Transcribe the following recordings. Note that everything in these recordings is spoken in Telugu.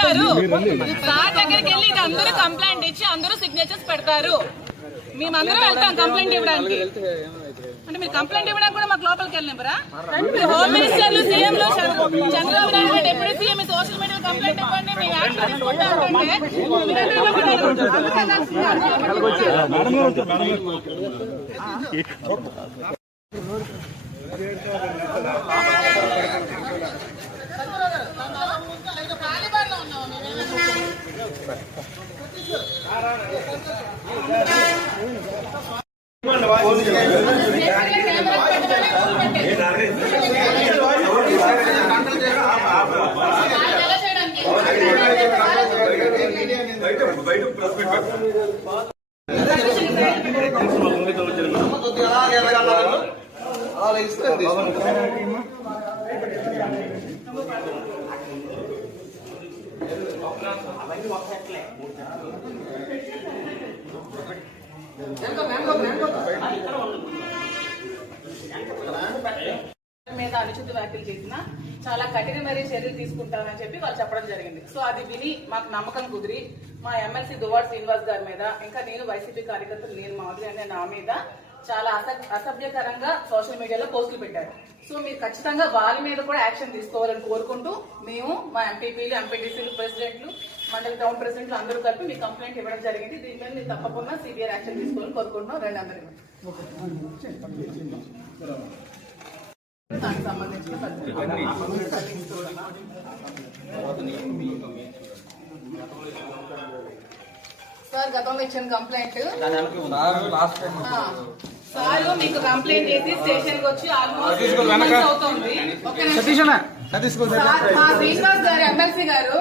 చేస్తారు. సార్ దగ్గరికి వెళ్ళి ఇది అందరూ కంప్లైంట్ ఇచ్చి అందరూ సిగ్నేచర్స్ పెడతారు. మేమందరం వెళ్తాం కంప్లైంట్ ఇవ్వడానికి. అంటే మీరు కంప్లైంట్ ఇవ్వడానికి కూడా మాకు లోపలికి వెళ్ళినరా? హోమ్ మినిస్టర్లు, సీఎంలు, చంద్రబాబు నాయుడు గారు deputy CM social media complaint ఇవ్వండి, మేము యాక్షన్ తీసుకుంటామంటే మీద అనుచిత వ్యాఖ్యలు చేసిన చాలా కఠినమైన చర్యలు తీసుకుంటామని చెప్పి వాళ్ళు చెప్పడం జరిగింది. సో అది విని మాకు నమ్మకం కుదిరి మా ఎమ్మెల్సీ దువ్వాడ శ్రీనివాస్ గారి మీద, ఇంకా నేను వైసీపీ కార్యకర్తలు నేను మాధురి అనే నా మీద చాలా అసభ్యకరంగా సోషల్ మీడియాలో పోస్టులు పెట్టారు. సో మీరు ఖచ్చితంగా వాళ్ళ మీద కూడా యాక్షన్ తీసుకోవాలని కోరుకుంటూ మేము మా ఎంపీపీలు, ఎంపీటీసీలు, ప్రెసిడెంట్లు, మండలి టౌన్ ప్రెసిడెంట్లు అందరూ కలిపి మీ కంప్లైంట్ ఇవ్వడం జరిగింది. దీని మీద మీరు తప్పకుండా సివియర్ యాక్షన్ తీసుకోవాలని కోరుకుంటున్నాం. రెండు అందరూ దానికి సంబంధించిన సార్ గతంలో ఇచ్చిన కంప్లైంట్ సార్ మీకు కంప్లైంట్ చేసి స్టేషన్ కి వచ్చి ఆల్మోస్ట్ అవుతుంది. మా శ్రీనివాస్ గారు ఎమ్మెల్సీ గారు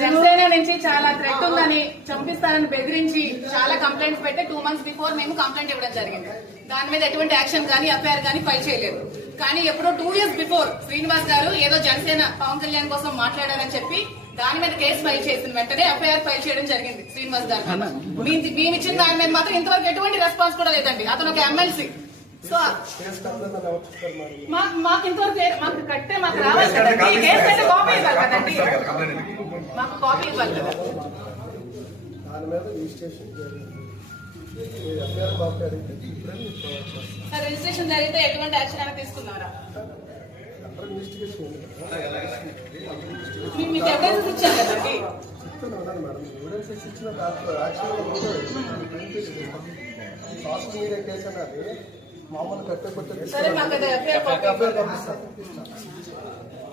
జనసేన నుంచి చాలా థ్రెట్ ఉందని, చంపిస్తారని బెదిరించి చాలా కంప్లైంట్స్ పెట్టి 2 months బిఫోర్ మేము కంప్లైంట్ ఇవ్వడం జరిగింది. దాని మీద ఎటువంటి యాక్షన్ కానీ ఎఫ్ఐఆర్ కానీ ఫైల్ చేయలేదు. కానీ ఎప్పుడో 2 years బిఫోర్ శ్రీనివాస్ గారు ఏదో జనసేన పవన్ కళ్యాణ్ కోసం మాట్లాడారని చెప్పి దాని మీద కేసు ఫైల్ చేసిన వెంటనే ఎఫ్ఐఆర్ ఫైల్ చేయడం జరిగింది శ్రీనివాస్ గారు. మేము ఇచ్చిన దాని మీద మాత్రం ఇంతవరకు ఎటువంటి రెస్పాన్స్ కూడా లేదండి. అతను ఒక ఎమ్మెల్సీ. సో మాకు ఇంతవరకు మాకు కట్టే మాకు రావాలి కదండి. కేసు అయితే కాపీ ఇవ్వాలి కదండి, మాకు కాపీ ఇవ్వాలి కదా. రిజిస్ట్రేషన్ జరిగితే ఎటువంటి యాక్షన్ అయినా తీసుకున్నారా? మీకు ఎవిడెన్స్ ఇచ్చారు కదండి. సరే మాకు ఎఫ్ఐఆర్